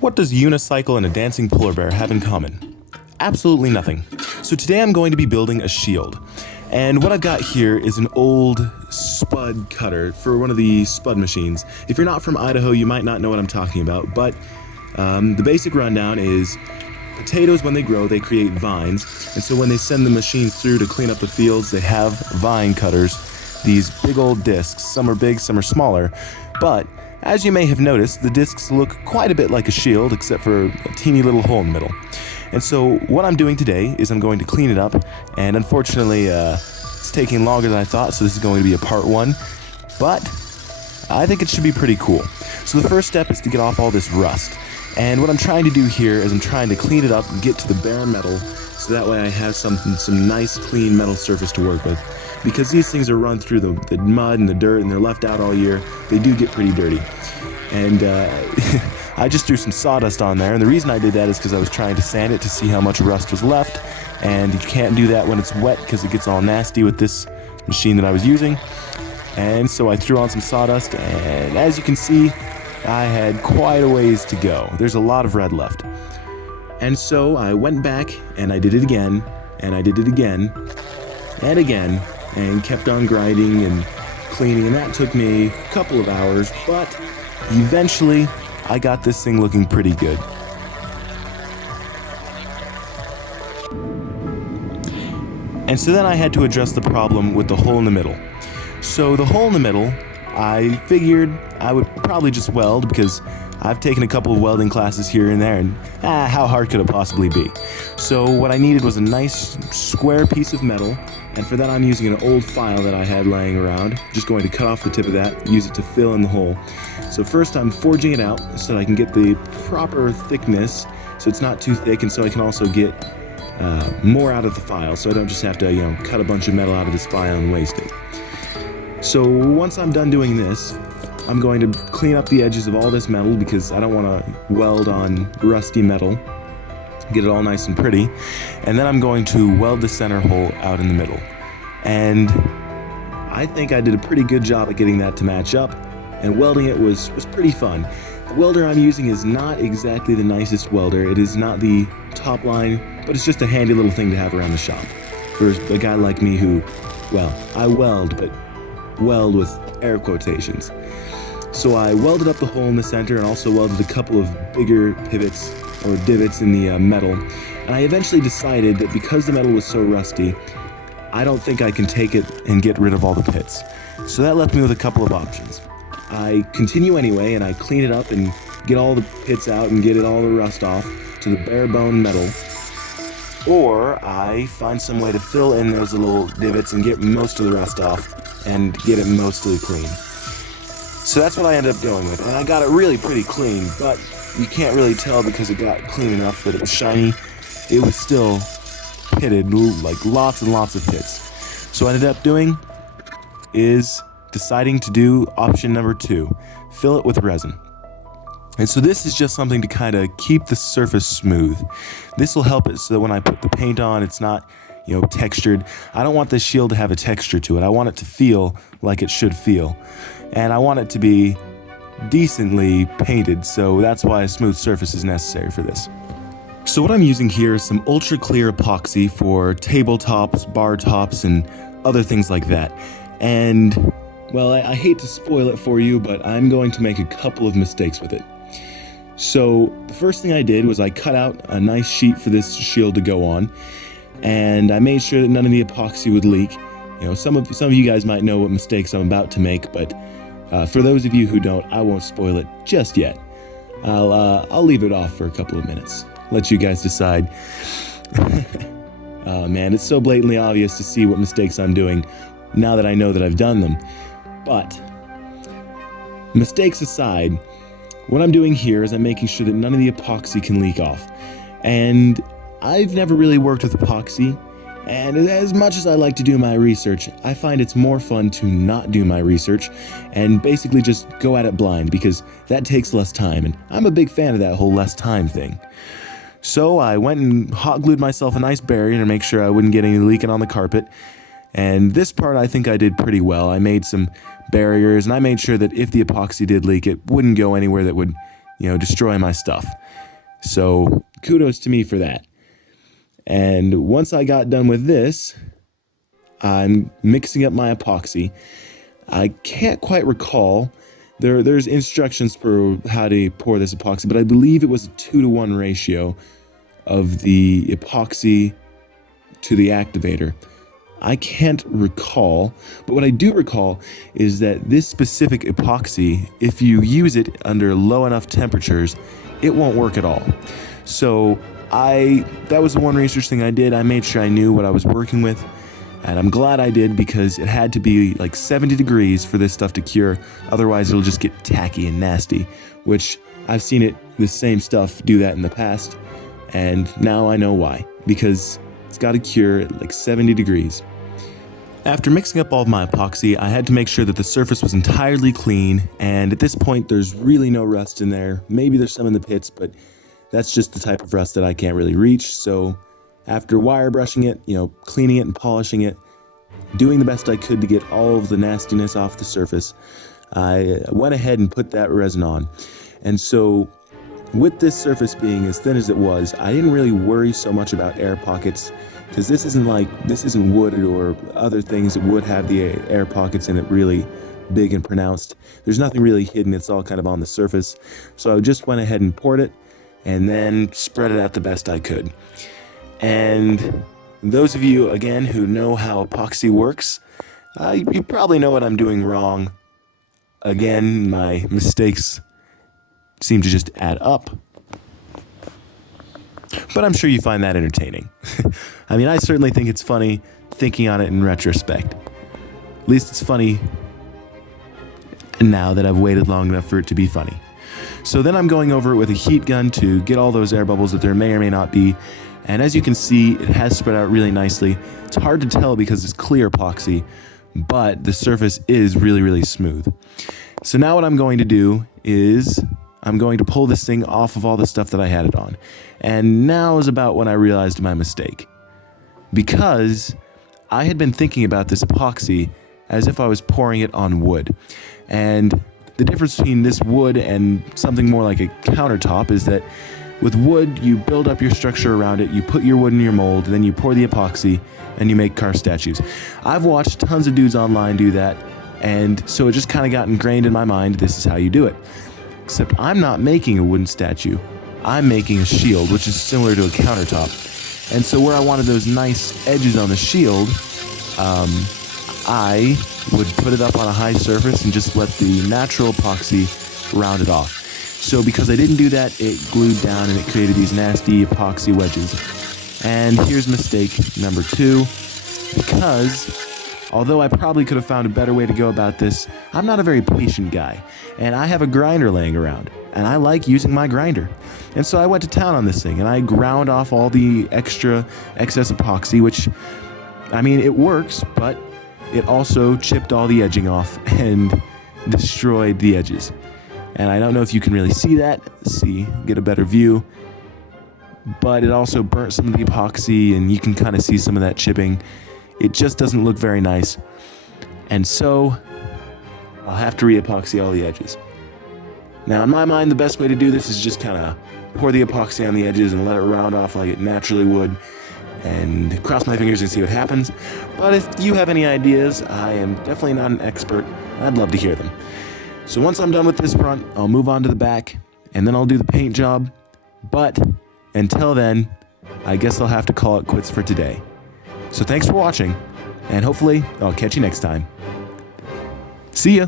What does a unicycle and a dancing polar bear have in common? Absolutely nothing. So today I'm going to be building a shield. And what I've got here is an old spud cutter for one of the spud machines. If you're not from Idaho, you might not know what I'm talking about, but the basic rundown is potatoes, when they grow, they create vines. And so when they send the machines through to clean up the fields, they have vine cutters, these big old discs. Some are big, some are smaller. But as you may have noticed, the discs look quite a bit like a shield, except for a teeny little hole in the middle. And so what I'm doing today is I'm going to clean it up, and unfortunately it's taking longer than I thought, so this is going to be a part one, but I think it should be pretty cool. So the first step is to get off all this rust, and what I'm trying to do here is I'm trying to clean it up and get to the bare metal, so that way I have some nice clean metal surface to work with. Because these things are run through the mud and the dirt and they're left out all year, they do get pretty dirty. And I just threw some sawdust on there, and the reason I did that is because I was trying to sand it to see how much rust was left, and you can't do that when it's wet because it gets all nasty with this machine that I was using. And so I threw on some sawdust, and as you can see, I had quite a ways to go. There's a lot of red left. And so I went back and I did it again, and I did it again, and again, and kept on grinding and cleaning, and that took me a couple of hours, but eventually I got this thing looking pretty good. And so then I had to address the problem with the hole in the middle. So the hole in the middle, I figured I would probably just weld, because I've taken a couple of welding classes here and there, and how hard could it possibly be? So what I needed was a nice square piece of metal, and for that I'm using an old file that I had laying around. Just going to cut off the tip of that, use it to fill in the hole. So first I'm forging it out so that I can get the proper thickness, so it's not too thick, and so I can also get more out of the file, so I don't just have to, cut a bunch of metal out of this file and waste it. So once I'm done doing this, I'm going to clean up the edges of all this metal, because I don't want to weld on rusty metal. Get it all nice and pretty. And then I'm going to weld the center hole out in the middle. And I think I did a pretty good job at getting that to match up, and welding it was pretty fun. The welder I'm using is not exactly the nicest welder. It is not the top line, but it's just a handy little thing to have around the shop. For a guy like me who, well, I weld, but weld with air quotations. So I welded up the hole in the center and also welded a couple of bigger pivots or divots in the metal. And I eventually decided that because the metal was so rusty, I don't think I can take it and get rid of all the pits. So that left me with a couple of options. I continue anyway, and I clean it up and get all the pits out and get it all the rust off to the bare bone metal. Or I find some way to fill in those little divots and get most of the rust off and get it mostly clean. So that's what I ended up going with, and I got it really pretty clean, but you can't really tell because it got clean enough that it was shiny. It was still pitted, like lots and lots of pits. So what I ended up doing is deciding to do option number 2, fill it with resin. And so this is just something to kind of keep the surface smooth. This will help it so that when I put the paint on, it's not, textured. I don't want this shield to have a texture to it. I want it to feel like it should feel. And I want it to be decently painted, so that's why a smooth surface is necessary for this. So what I'm using here is some ultra clear epoxy for tabletops, bar tops, and other things like that. And, well, I hate to spoil it for you, but I'm going to make a couple of mistakes with it. So the first thing I did was I cut out a nice sheet for this shield to go on, and I made sure that none of the epoxy would leak. Some of you guys might know what mistakes I'm about to make, but for those of you who don't, I won't spoil it just yet. I'll leave it off for a couple of minutes. Let you guys decide. Oh man, it's so blatantly obvious to see what mistakes I'm doing now that I know that I've done them. But mistakes aside, what I'm doing here is I'm making sure that none of the epoxy can leak off. And I've never really worked with epoxy, and as much as I like to do my research, I find it's more fun to not do my research and basically just go at it blind, because that takes less time, and I'm a big fan of that whole less time thing. So I went and hot glued myself a nice barrier to make sure I wouldn't get any leaking on the carpet, and this part I think I did pretty well. I made some barriers, and I made sure that if the epoxy did leak, it wouldn't go anywhere that would, destroy my stuff. So kudos to me for that. And once I got done with this, I'm mixing up my epoxy. I can't quite recall. There's instructions for how to pour this epoxy, but I believe it was a 2-to-1 ratio of the epoxy to the activator. I can't recall, but what I do recall is that this specific epoxy, if you use it under low enough temperatures, it won't work at all. So that was the one research thing I did. I made sure I knew what I was working with, and I'm glad I did, because it had to be like 70 degrees for this stuff to cure. Otherwise, it'll just get tacky and nasty, which I've seen the same stuff do that in the past, and now I know why, because it's got to cure at like 70 degrees. After mixing up all of my epoxy, I had to make sure that the surface was entirely clean, and at this point there's really no rust in there. Maybe there's some in the pits, but that's just the type of rust that I can't really reach. So after wire brushing it, cleaning it and polishing it, doing the best I could to get all of the nastiness off the surface, I went ahead and put that resin on. And so with this surface being as thin as it was, I didn't really worry so much about air pockets, because this isn't wood or other things that would have the air pockets in it really big and pronounced. There's nothing really hidden, it's all kind of on the surface. So I just went ahead and poured it and then spread it out the best I could. And those of you, again, who know how epoxy works, you probably know what I'm doing wrong. Again, my mistakes seem to just add up. But I'm sure you find that entertaining. I mean, I certainly think it's funny thinking on it in retrospect. At least it's funny now that I've waited long enough for it to be funny. So then I'm going over it with a heat gun to get all those air bubbles that there may or may not be. And as you can see, it has spread out really nicely. It's hard to tell because it's clear epoxy, but the surface is really, really smooth. So now what I'm going to do is I'm going to pull this thing off of all the stuff that I had it on. And now is about when I realized my mistake. Because I had been thinking about this epoxy as if I was pouring it on wood. And the difference between this wood and something more like a countertop is that with wood, you build up your structure around it, you put your wood in your mold, and then you pour the epoxy, and you make car statues. I've watched tons of dudes online do that, and so it just kind of got ingrained in my mind, this is how you do it. Except I'm not making a wooden statue. I'm making a shield, which is similar to a countertop. And so where I wanted those nice edges on the shield, I would put it up on a high surface and just let the natural epoxy round it off. So because I didn't do that, it glued down and it created these nasty epoxy wedges. And here's mistake number 2, because although I probably could have found a better way to go about this, I'm not a very patient guy, and I have a grinder laying around, and I like using my grinder. And so I went to town on this thing, and I ground off all the excess epoxy, which, I mean, it works, but it also chipped all the edging off and destroyed the edges. And I don't know if you can really see that, get a better view, but it also burnt some of the epoxy, and you can kind of see some of that chipping. It just doesn't look very nice. And so I'll have to re-epoxy all the edges. Now, in my mind, the best way to do this is just kind of pour the epoxy on the edges and let it round off like it naturally would, and cross my fingers and see what happens. But if you have any ideas, I am definitely not an expert, and I'd love to hear them. So once I'm done with this front, I'll move on to the back, and then I'll do the paint job. But until then, I guess I'll have to call it quits for today. So thanks for watching, and hopefully I'll catch you next time. See ya!